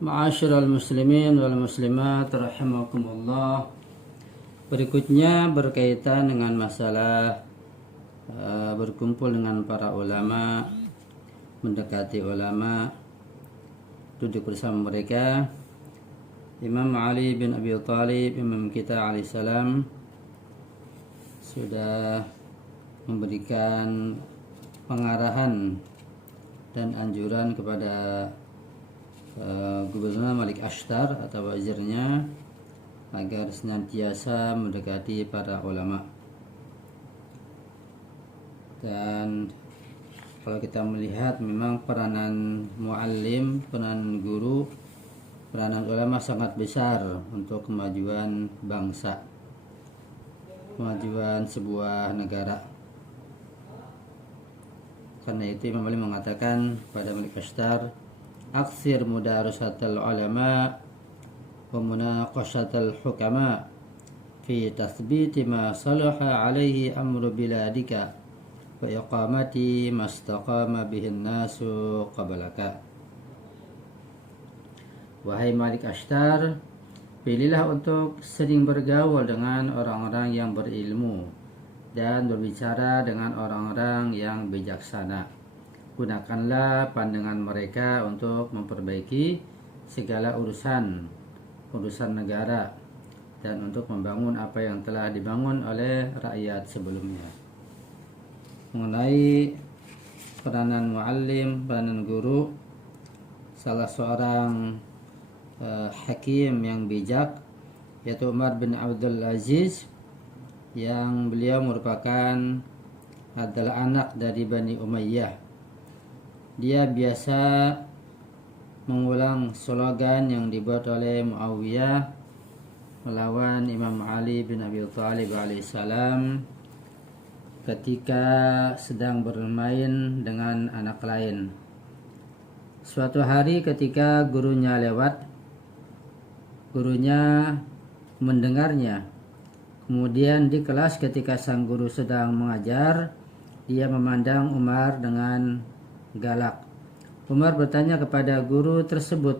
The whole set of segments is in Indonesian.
Ma'asyiral muslimin wal muslimat rahimakumullah. Berikutnya berkaitan dengan masalah berkumpul dengan para ulama, mendekati ulama, duduk bersama mereka. Imam Ali bin Abi Thalib, imam kita alaihissalam, sudah memberikan pengarahan dan anjuran kepada Gubernur Malik Ashtar atau wazirnya agar senantiasa mendekati para ulama. Dan kalau kita melihat memang peranan muallim, peranan guru, peranan ulama sangat besar untuk kemajuan bangsa, kemajuan sebuah negara. Karena itu Imam Ali mengatakan pada Malik Ashtar, aksir mudarasatal ulama wa munaqashatal hukama fi tathbiti ma salaha alaihi amru biladika wa iqamati mastaqama bihin nasu qabalaka. Wahai Malik Ashtar, pilihlah untuk sering bergaul dengan orang-orang yang berilmu dan berbicara dengan orang-orang yang bijaksana. Gunakanlah pandangan mereka untuk memperbaiki segala urusan negara dan untuk membangun apa yang telah dibangun oleh rakyat sebelumnya. Mengenai peranan muallim, peranan guru, salah seorang hakim yang bijak yaitu Umar bin Abdul Aziz, yang beliau merupakan adalah anak dari Bani Umayyah. Dia biasa mengulang slogan yang dibuat oleh Muawiyah melawan Imam Ali bin Abi Thalib alaihissalam ketika sedang bermain dengan anak lain. Suatu hari ketika gurunya lewat, gurunya mendengarnya. Kemudian di kelas ketika sang guru sedang mengajar, dia memandang Umar dengan galak. Umar bertanya kepada guru tersebut,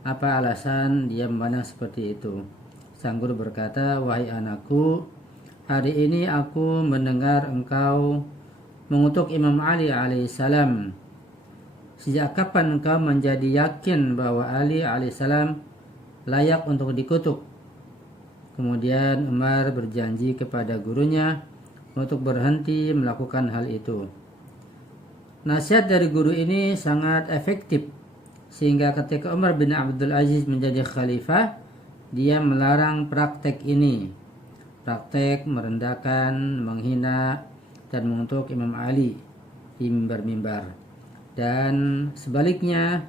apa alasan dia memandang seperti itu? Sang guru berkata, wahai anakku, hari ini aku mendengar engkau mengutuk Imam Ali alaihissalam. Sejak kapan engkau menjadi yakin bahwa Ali alaihissalam layak untuk dikutuk? Kemudian Umar berjanji kepada gurunya untuk berhenti melakukan hal itu. Nasihat dari guru ini sangat efektif, sehingga ketika Umar bin Abdul Aziz menjadi khalifah, dia melarang praktek ini, praktek merendahkan, menghina, dan mengutuk Imam Ali di mimbar-mimbar. Dan sebaliknya,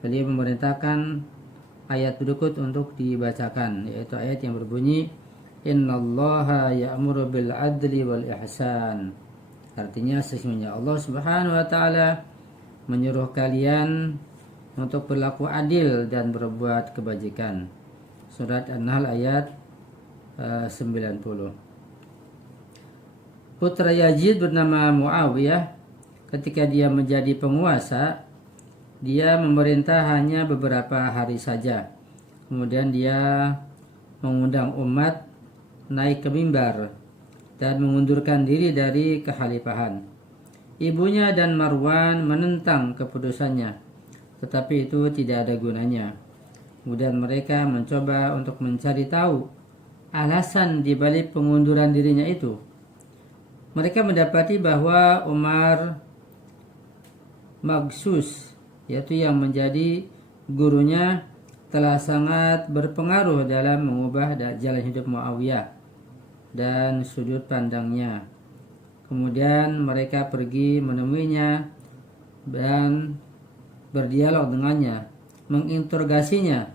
beliau memerintahkan ayat berikut untuk dibacakan, yaitu ayat yang berbunyi, innallaha ya'muru bil adli wal ihsan. Artinya sesungguhnya Allah Subhanahu wa taala menyuruh kalian untuk berlaku adil dan berbuat kebajikan. Surat An-Nahl ayat 90. Putra Yazid bernama Muawiyah, ketika dia menjadi penguasa, dia memerintah hanya beberapa hari saja. Kemudian dia mengundang umat naik ke mimbar dan mengundurkan diri dari kekhalifahan. Ibunya dan Marwan menentang keputusannya, tetapi itu tidak ada gunanya. Kemudian mereka mencoba untuk mencari tahu alasan di balik pengunduran dirinya itu. Mereka mendapati bahwa Umar Magsus, yaitu yang menjadi gurunya, telah sangat berpengaruh dalam mengubah jalan hidup Muawiyah dan sudut pandangnya. Kemudian mereka pergi menemuinya dan berdialog dengannya, menginterogasinya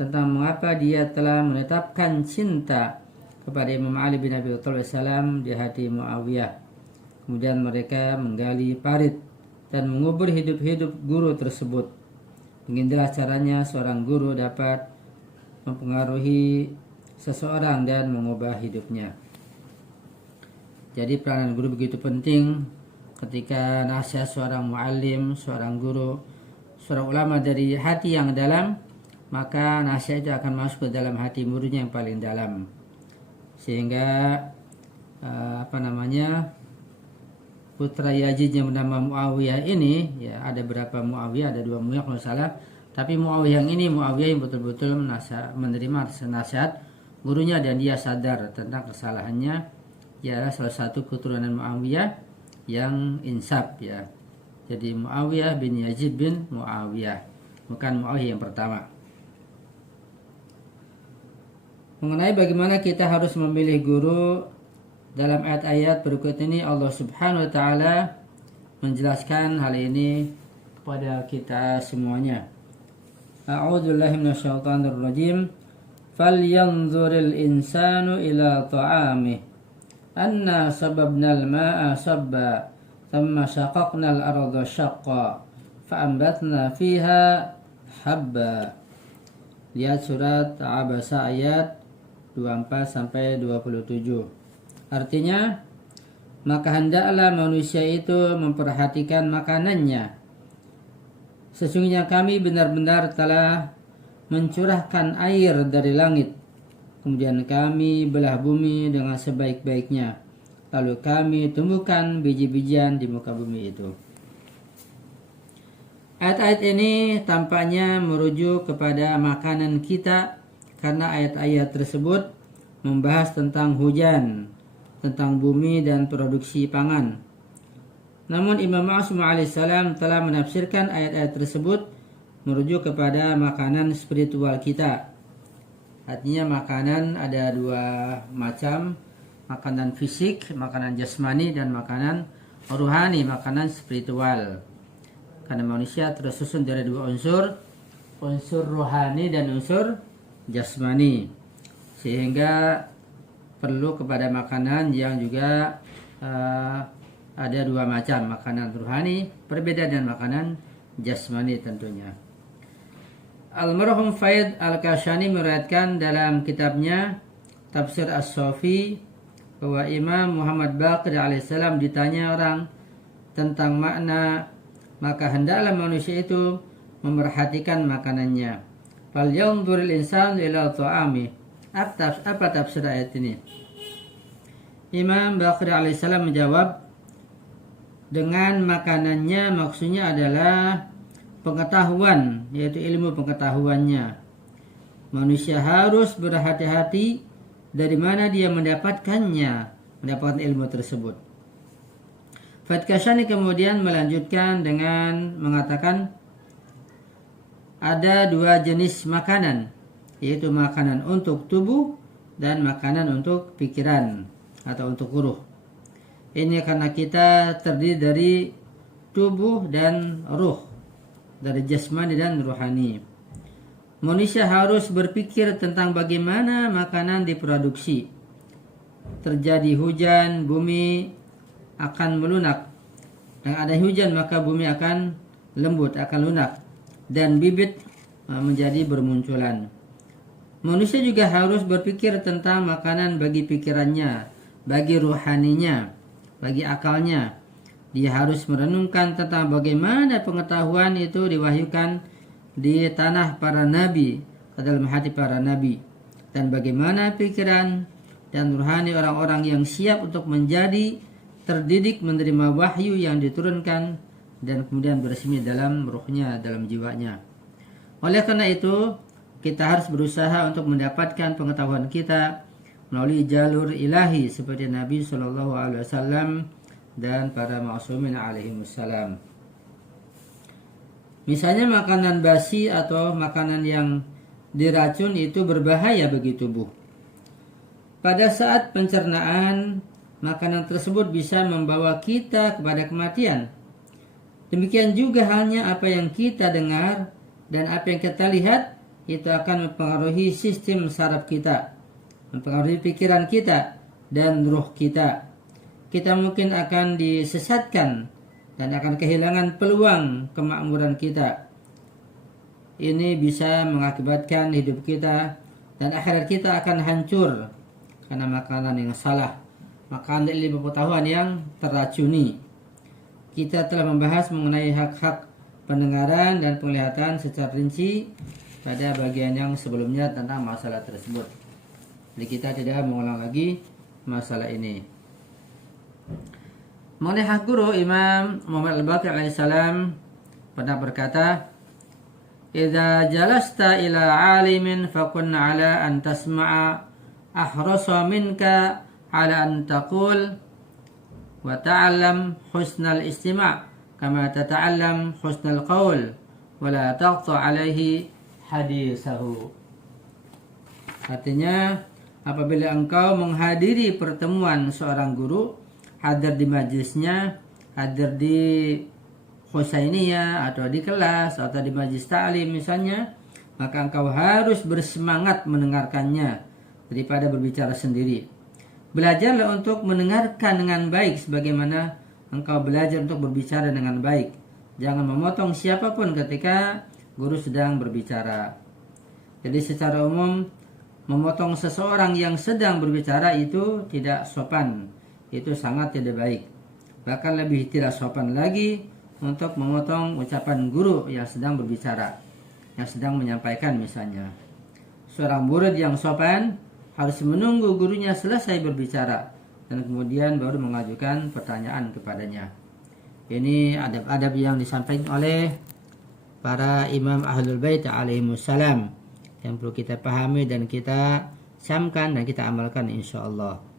tentang mengapa dia telah menetapkan cinta kepada Imam Ali bin Abi Thalib di hati Muawiyah. Kemudian mereka menggali parit dan mengubur hidup-hidup guru tersebut. Beginilah caranya seorang guru dapat mempengaruhi seseorang dan mengubah hidupnya. Jadi peranan guru begitu penting ketika nasihat seorang muallim, seorang guru, seorang ulama dari hati yang dalam, maka nasihat itu akan masuk ke dalam hati muridnya yang paling dalam. Sehingga putra Yazid yang bernama Muawiyah ini, ya ada berapa Muawiyah, ada 2 Muawiyah kalau salah, tapi Muawiyah yang ini Muawiyah yang betul-betul menerima nasihat gurunya dan dia sadar tentang kesalahannya. Dia adalah salah satu keturunan Muawiyah yang insaf, ya. Jadi Muawiyah bin Yazid bin Muawiyah, bukan Muawiyah yang pertama. Mengenai bagaimana kita harus memilih guru, dalam ayat-ayat berikut ini Allah Subhanahu wa taala menjelaskan hal ini kepada kita semuanya. A'udzubillahi minasyaitonir rajim. Falyanzuril insanu ila ta'amih. Anna sababnal ma'a sabba, thumma shaqaqnal arda shaqqa, fa'ambatna fiha habba. Lihat surat Abasa ayat 24 sampai 27. Artinya, maka hendaklah manusia itu memperhatikan makanannya. Sesungguhnya kami benar-benar telah mencurahkan air dari langit. Kemudian kami belah bumi dengan sebaik-baiknya. Lalu kami tumbuhkan biji-bijian di muka bumi itu. Ayat-ayat ini tampaknya merujuk kepada makanan kita, karena ayat-ayat tersebut membahas tentang hujan, tentang bumi dan produksi pangan. Namun Imam Ma'sum alaihissalam telah menafsirkan ayat-ayat tersebut merujuk kepada makanan spiritual kita. Artinya makanan ada 2 macam, makanan fisik, makanan jasmani, dan makanan rohani, makanan spiritual. Karena manusia tersusun dari 2 unsur, unsur rohani dan unsur jasmani. Sehingga perlu kepada makanan yang juga ada 2 macam, makanan rohani berbeda dengan makanan jasmani tentunya. Almarhum Faid Al-Kashani meriwayatkan dalam kitabnya Tafsir As-Sofi bahwa Imam Muhammad Baqir alaihissalam ditanya orang tentang makna, maka hendaklah manusia itu memerhatikan makanannya. Fal yanzuril insanu ila ta'ami. Apa tafsir ayat ini? Imam Baqir alaihissalam menjawab, dengan makanannya maksudnya adalah pengetahuan, yaitu ilmu pengetahuannya. Manusia harus berhati-hati dari mana dia mendapatkan ilmu tersebut. Fatkashani kemudian melanjutkan dengan mengatakan ada 2 jenis makanan, yaitu makanan untuk tubuh dan makanan untuk pikiran atau untuk ruh. Ini karena kita terdiri dari tubuh dan ruh, dari jasmani dan rohani. Manusia harus berpikir tentang bagaimana makanan diproduksi. Terjadi hujan, bumi akan melunak. Dan ada hujan maka bumi akan lembut, akan lunak, dan bibit menjadi bermunculan. Manusia juga harus berpikir tentang makanan bagi pikirannya, bagi rohaninya, bagi akalnya. Dia harus merenungkan tentang bagaimana pengetahuan itu diwahyukan di tanah para nabi, ke dalam hati para nabi, dan bagaimana pikiran dan rohani orang-orang yang siap untuk menjadi terdidik menerima wahyu yang diturunkan dan kemudian bersemi dalam ruhnya, dalam jiwanya. Oleh karena itu, kita harus berusaha untuk mendapatkan pengetahuan kita melalui jalur ilahi seperti Nabi SAW dan para ma'sumin alaihimussalam. Misalnya makanan basi atau makanan yang diracun itu berbahaya bagi tubuh. Pada saat pencernaan, makanan tersebut bisa membawa kita kepada kematian. Demikian juga halnya apa yang kita dengar dan apa yang kita lihat itu akan mempengaruhi sistem saraf kita, mempengaruhi pikiran kita dan ruh kita. Kita mungkin akan disesatkan dan akan kehilangan peluang kemakmuran kita. Ini bisa mengakibatkan hidup kita dan akhirat kita akan hancur karena makanan yang salah, makanan ilmu pengetahuan yang terracuni. Kita telah membahas mengenai hak-hak pendengaran dan penglihatan secara rinci pada bagian yang sebelumnya tentang masalah tersebut. Jadi kita tidak mengulang lagi masalah ini. Mengenai hak guru, Imam Muhammad Al-Baqir alaihissalam pernah berkata, "Idza jalasta ila alimin fakun ala an tasma'a ahrasa minka ala an taqul wa ta'allam husnal istima' kama tata'allam husnal qaul wa la taqta' alaihi hadisahu." Artinya, apabila engkau menghadiri pertemuan seorang guru, hadir di majlisnya, hadir di Husainiyah atau di kelas atau di majlis ta'lim misalnya, maka engkau harus bersemangat mendengarkannya daripada berbicara sendiri. Belajarlah untuk mendengarkan dengan baik sebagaimana engkau belajar untuk berbicara dengan baik. Jangan memotong siapapun ketika guru sedang berbicara. Jadi secara umum, memotong seseorang yang sedang berbicara itu tidak sopan. Itu sangat tidak baik. Bahkan lebih tidak sopan lagi untuk memotong ucapan guru yang sedang berbicara, yang sedang menyampaikan misalnya. Seorang murid yang sopan harus menunggu gurunya selesai berbicara dan kemudian baru mengajukan pertanyaan kepadanya. Ini adab-adab yang disampaikan oleh para imam Ahlul Bait alaihimussalam yang perlu kita pahami dan kita camkan dan kita amalkan insyaallah.